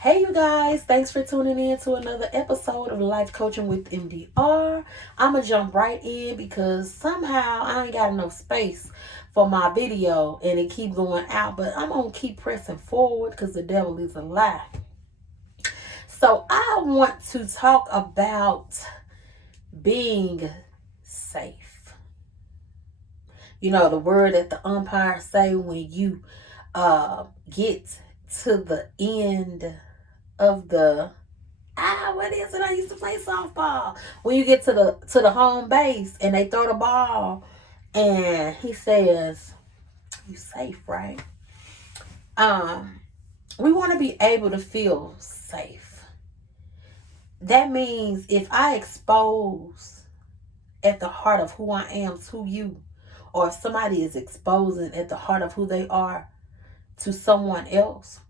Hey, you guys, thanks for tuning in to another episode of Life Coaching with MDR. I'm gonna jump right in because somehow I ain't got enough space for my video and it keep going out, but I'm gonna keep pressing forward because the devil is a lie. So, I want to talk about being safe. You know, the word that the umpires say when you get to the end of the what is it? I used to play softball. When you get to the home base and they throw the ball and he says, "You safe, right?" Um, we want to be able to feel safe. That means if I expose at the heart of who I am to you, or if somebody is exposing at the heart of who they are to someone else,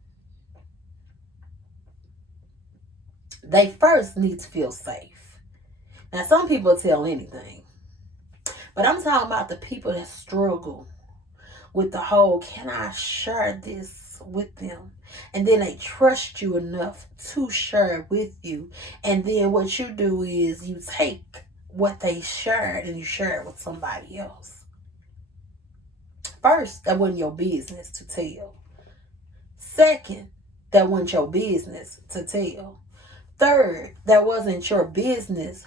they first need to feel safe. Now, some people tell anything. But I'm talking about the people that struggle with the whole, can I share this with them? And then they trust you enough to share it with you. And then what you do is you take what they shared and you share it with somebody else. First, that wasn't your business to tell. Second, that wasn't your business to tell. Third, that wasn't your business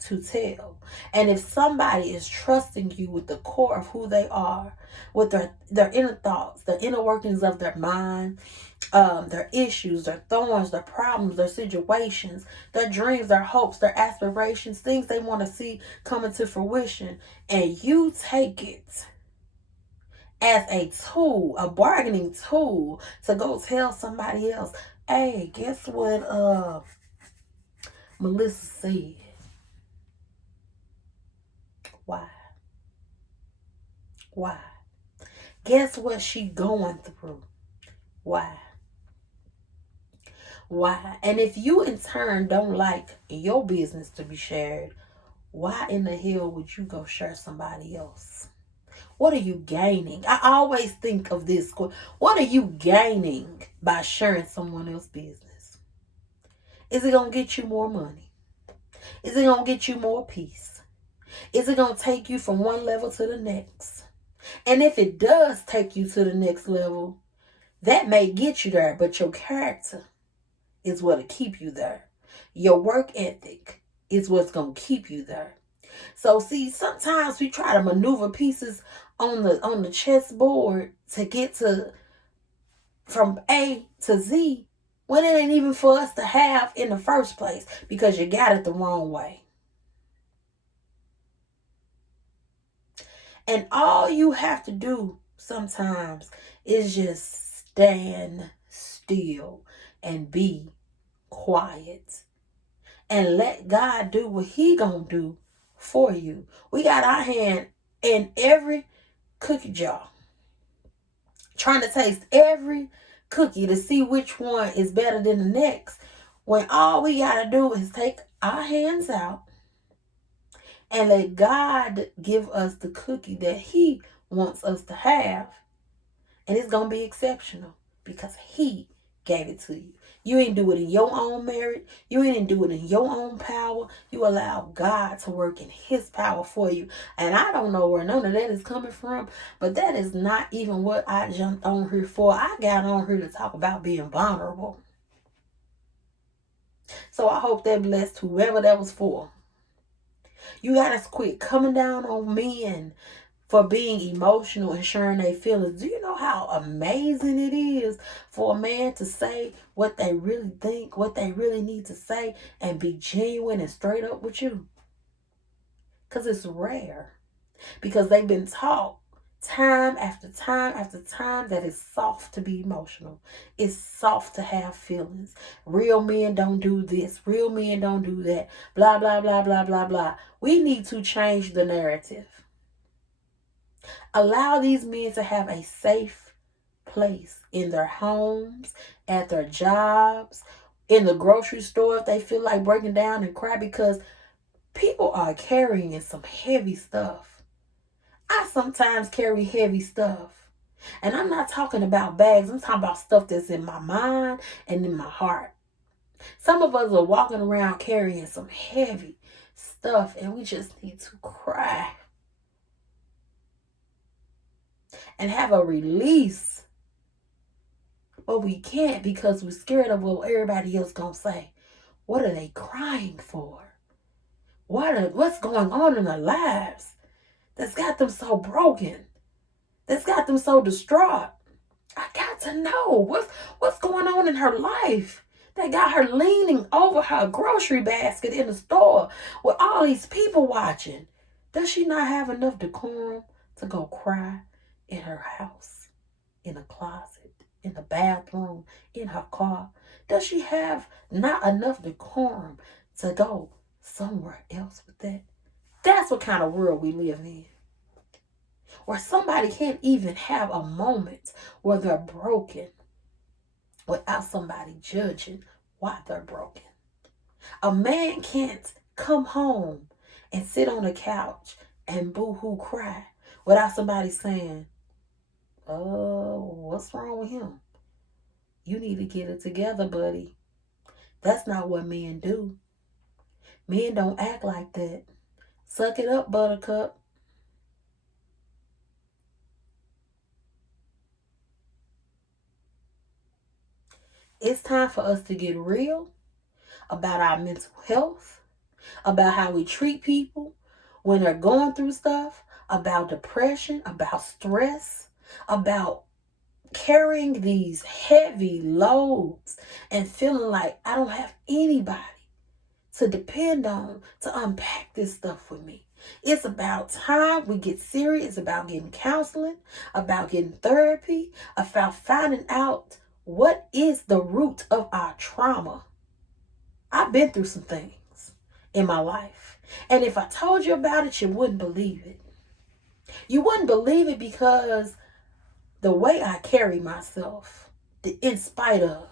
to tell. And if somebody is trusting you with the core of who they are, with their inner thoughts, the inner workings of their mind, their issues, their thorns, their problems, their situations, their dreams, their hopes, their aspirations, things they want to see coming to fruition, and you take it as a tool, a bargaining tool to go tell somebody else, hey, guess what Melissa said. Why? Why? Guess what she going through? Why? Why? And if you in turn don't like your business to be shared, why in the hell would you go share somebody else? What are you gaining? I always think of this. What are you gaining by sharing someone else's business? Is it going to get you more money? Is it going to get you more peace? Is it going to take you from one level to the next? And if it does take you to the next level, that may get you there, but your character is what'll keep you there. Your work ethic is what's going to keep you there. So see, sometimes we try to maneuver pieces on the chessboard to get to from A to Z when it ain't even for us to have in the first place because you got it the wrong way. And all you have to do sometimes is just stand still and be quiet and let God do what he gonna do for you. We got our hand in every cookie jar, trying to taste every cookie to see which one is better than the next, when all we gotta do is take our hands out and let God give us the cookie that he wants us to have. And it's going to be exceptional because he gave it to you. You ain't do it in your own merit. You ain't do it in your own power. You allow God to work in his power for you. And I don't know where none of that is coming from, but that is not even what I jumped on here for. I got on here to talk about being vulnerable. So I hope that blessed whoever that was for. You got to quit coming down on men for being emotional and sharing their feelings. Do you know how amazing it is for a man to say what they really think, what they really need to say, and be genuine and straight up with you? Because it's rare. Because they've been taught time after time after time that it's soft to be emotional. It's soft to have feelings. Real men don't do this. Real men don't do that. Blah, blah, blah, blah, blah, blah. We need to change the narrative. Allow these men to have a safe place in their homes, at their jobs, in the grocery store if they feel like breaking down and cry, because people are carrying some heavy stuff. I sometimes carry heavy stuff. And I'm not talking about bags. I'm talking about stuff that's in my mind and in my heart. Some of us are walking around carrying some heavy stuff and we just need to cry and have a release. But we can't because we're scared of what everybody else gonna say. What are they crying for? What's going on in their lives that's got them so broken? That's got them so distraught? I got to know what's going on in her life that got her leaning over her grocery basket in the store with all these people watching. Does she not have enough decorum to go cry in her house, in a closet, in the bathroom, in her car? Does she have not enough decorum to go somewhere else with that? That's what kind of world we live in, where somebody can't even have a moment where they're broken without somebody judging why they're broken. A man can't come home and sit on the couch and boo-hoo cry without somebody saying, oh, what's wrong with him? You need to get it together, buddy. That's not what men do. Men don't act like that. Suck it up, buttercup. It's time for us to get real about our mental health, about how we treat people when they're going through stuff, about depression, about stress, about carrying these heavy loads and feeling like I don't have anybody to depend on to unpack this stuff with me. It's about time we get serious. It's about getting counseling, about getting therapy, about finding out what is the root of our trauma. I've been through some things in my life. And if I told you about it, you wouldn't believe it. You wouldn't believe it because the way I carry myself, in spite of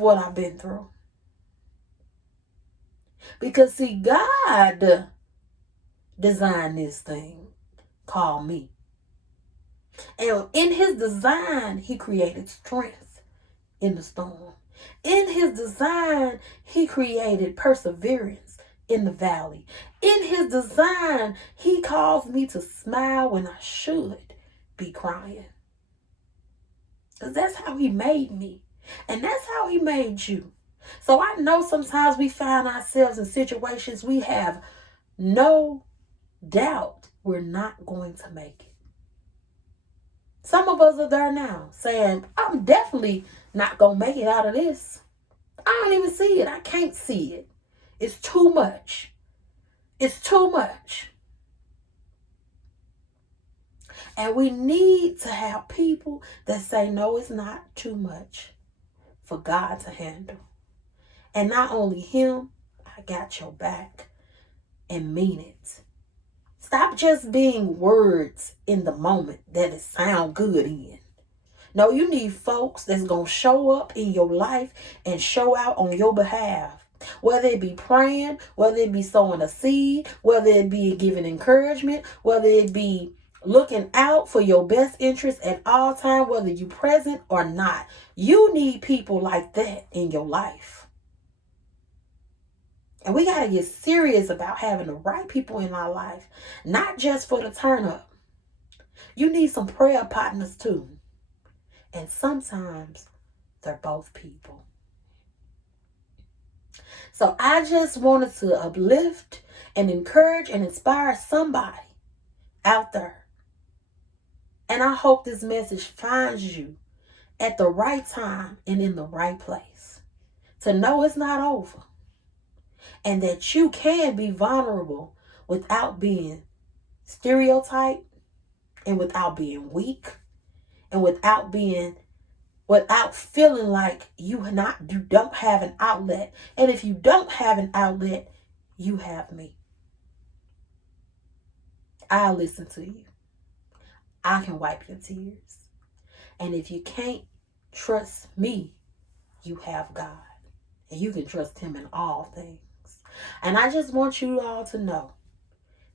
what I've been through. Because see, God designed this thing called me. And in his design, he created strength in the storm. In his design, he created perseverance in the valley. In his design, he calls me to smile when I should be crying. Because that's how he made me. And that's how he made you. So I know sometimes we find ourselves in situations we have no doubt we're not going to make it. Some of us are there now saying, I'm definitely not going to make it out of this. I don't even see it. I can't see it. It's too much. It's too much. And we need to have people that say, no, it's not too much for God to handle. And not only him, I got your back, and mean it. Stop just being words in the moment that it sound good in. No, you need folks that's going to show up in your life and show out on your behalf. Whether it be praying, whether it be sowing a seed, whether it be giving encouragement, whether it be looking out for your best interest at all times, whether you present or not. You need people like that in your life. And we got to get serious about having the right people in our life, not just for the turn up. You need some prayer partners too. And sometimes they're both people. So I just wanted to uplift and encourage and inspire somebody out there. And I hope this message finds you at the right time and in the right place to know it's not over. And that you can be vulnerable without being stereotyped and without being weak and without feeling like you don't have an outlet. And if you don't have an outlet, you have me. I'll listen to you. I can wipe your tears. And if you can't trust me, you have God. And you can trust him in all things. And I just want you all to know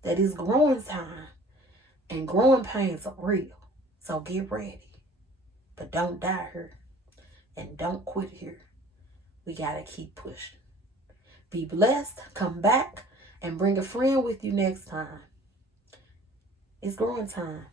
that it's growing time. And growing pains are real. So get ready. But don't die here. And don't quit here. We got to keep pushing. Be blessed. Come back and bring a friend with you next time. It's growing time.